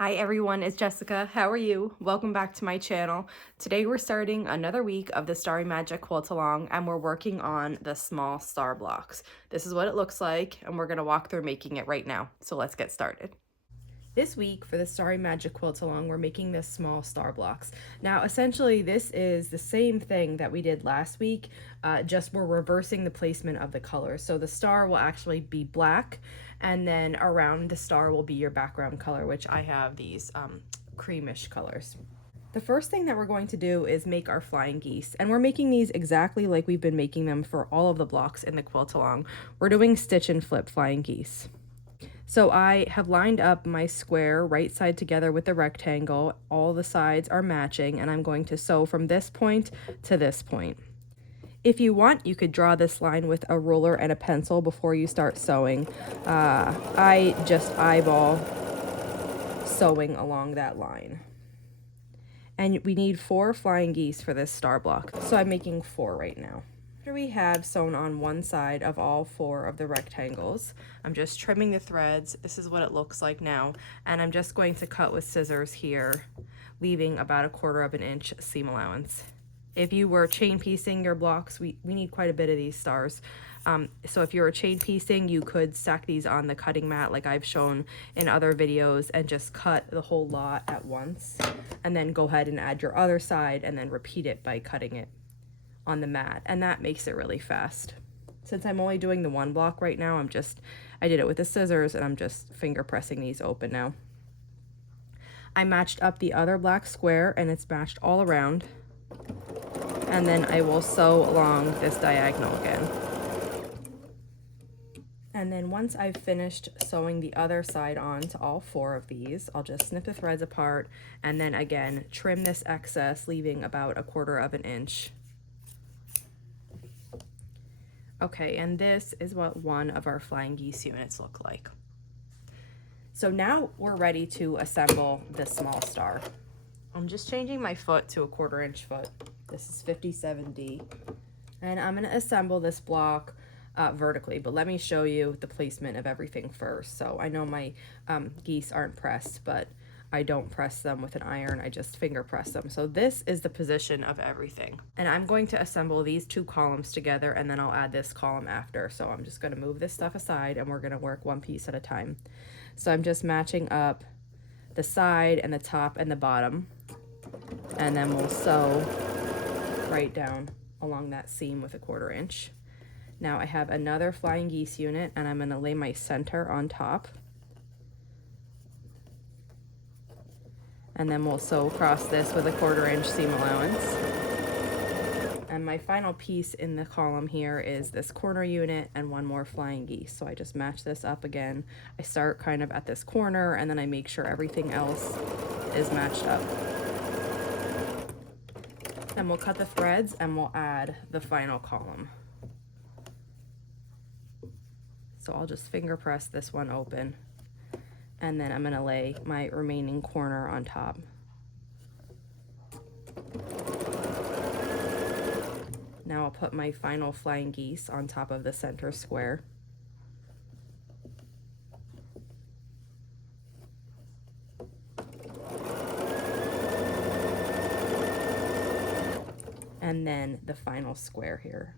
Hi everyone, it's Jessica. How are you? Welcome back to my channel. Today we're starting another week of the Starry Magic quilt along and we're working on the small star blocks. This is what it looks like and we're going to walk through making it right now. So let's get started. This week for the Starry Magic quilt along, we're making the small star blocks. Now essentially this is the same thing that we did last week, just we're reversing the placement of the colors. So the star will actually be black and then around the star will be your background color, which I have these creamish colors. The first thing that we're going to do is make our flying geese, and we're making these exactly like we've been making them for all of the blocks in the quilt along. We're doing stitch and flip flying geese. So I have lined up my square right side together with the rectangle. All the sides are matching and I'm going to sew from this point to this point. If you want, you could draw this line with a ruler and a pencil before you start sewing. I just eyeball sewing along that line. And we need 4 flying geese for this star block, so I'm making 4 right now. After we have sewn on one side of all 4 of the rectangles, I'm just trimming the threads. This is what it looks like now, and I'm just going to cut with scissors here, leaving about 1/4 of an inch seam allowance. If you were chain piecing your blocks, we need quite a bit of these stars. So if you're chain piecing, you could stack these on the cutting mat like I've shown in other videos and just cut the whole lot at once, and then go ahead and add your other side and then repeat it by cutting it on the mat, and that makes it really fast. Since I'm only doing the one block right now, I did it with the scissors and I'm just finger pressing these open now. I matched up the other black square and it's matched all around, and then I will sew along this diagonal again. And then once I've finished sewing the other side on to all 4 of these, I'll just snip the threads apart and then again trim this excess, leaving about 1/4 of an inch. Okay, and this is what one of our flying geese units look like. So now we're ready to assemble the small star. I'm just changing my foot to a 1/4 inch foot. This is 57D. And I'm gonna assemble this block vertically, but let me show you the placement of everything first. So I know my geese aren't pressed, but I don't press them with an iron, I just finger press them. So this is the position of everything. And I'm going to assemble these 2 columns together and then I'll add this column after. So I'm just gonna move this stuff aside and we're gonna work one piece at a time. So I'm just matching up the side and the top and the bottom, and then we'll sew right down along that seam with a 1/4 inch. Now I have another flying geese unit and I'm gonna lay my center on top. And then we'll sew across this with a 1/4 inch seam allowance. And my final piece in the column here is this corner unit and 1 more flying geese. So I just match this up again. I start kind of at this corner and then I make sure everything else is matched up. Then we'll cut the threads and we'll add the final column. So I'll just finger press this one open, and then I'm gonna lay my remaining corner on top. Now I'll put my final flying geese on top of the center square. And then the final square here.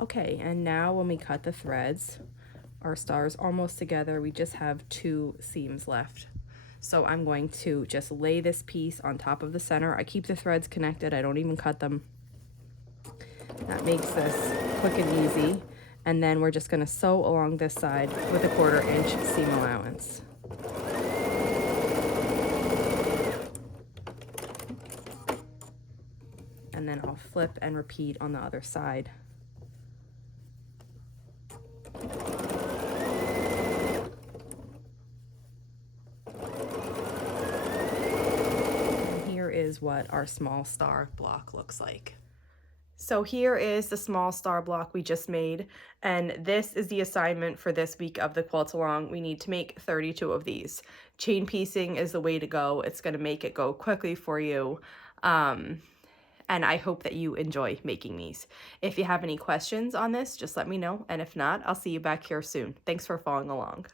Okay, and now when we cut the threads, our star's almost together. We just have 2 seams left. So I'm going to just lay this piece on top of the center. I keep the threads connected, I don't even cut them. That makes this quick and easy. And then we're just gonna sew along this side with a 1/4 inch seam allowance. And then I'll flip and repeat on the other side. Is what our small star block looks like. So here is the small star block we just made, and this is the assignment for this week of the quilt along. We need to make 32 of these. Chain piecing is the way to go. It's going to make it go quickly for you. and I hope that you enjoy making these. If you have any questions on this, just let me know, and if not, I'll see you back here soon. Thanks for following along.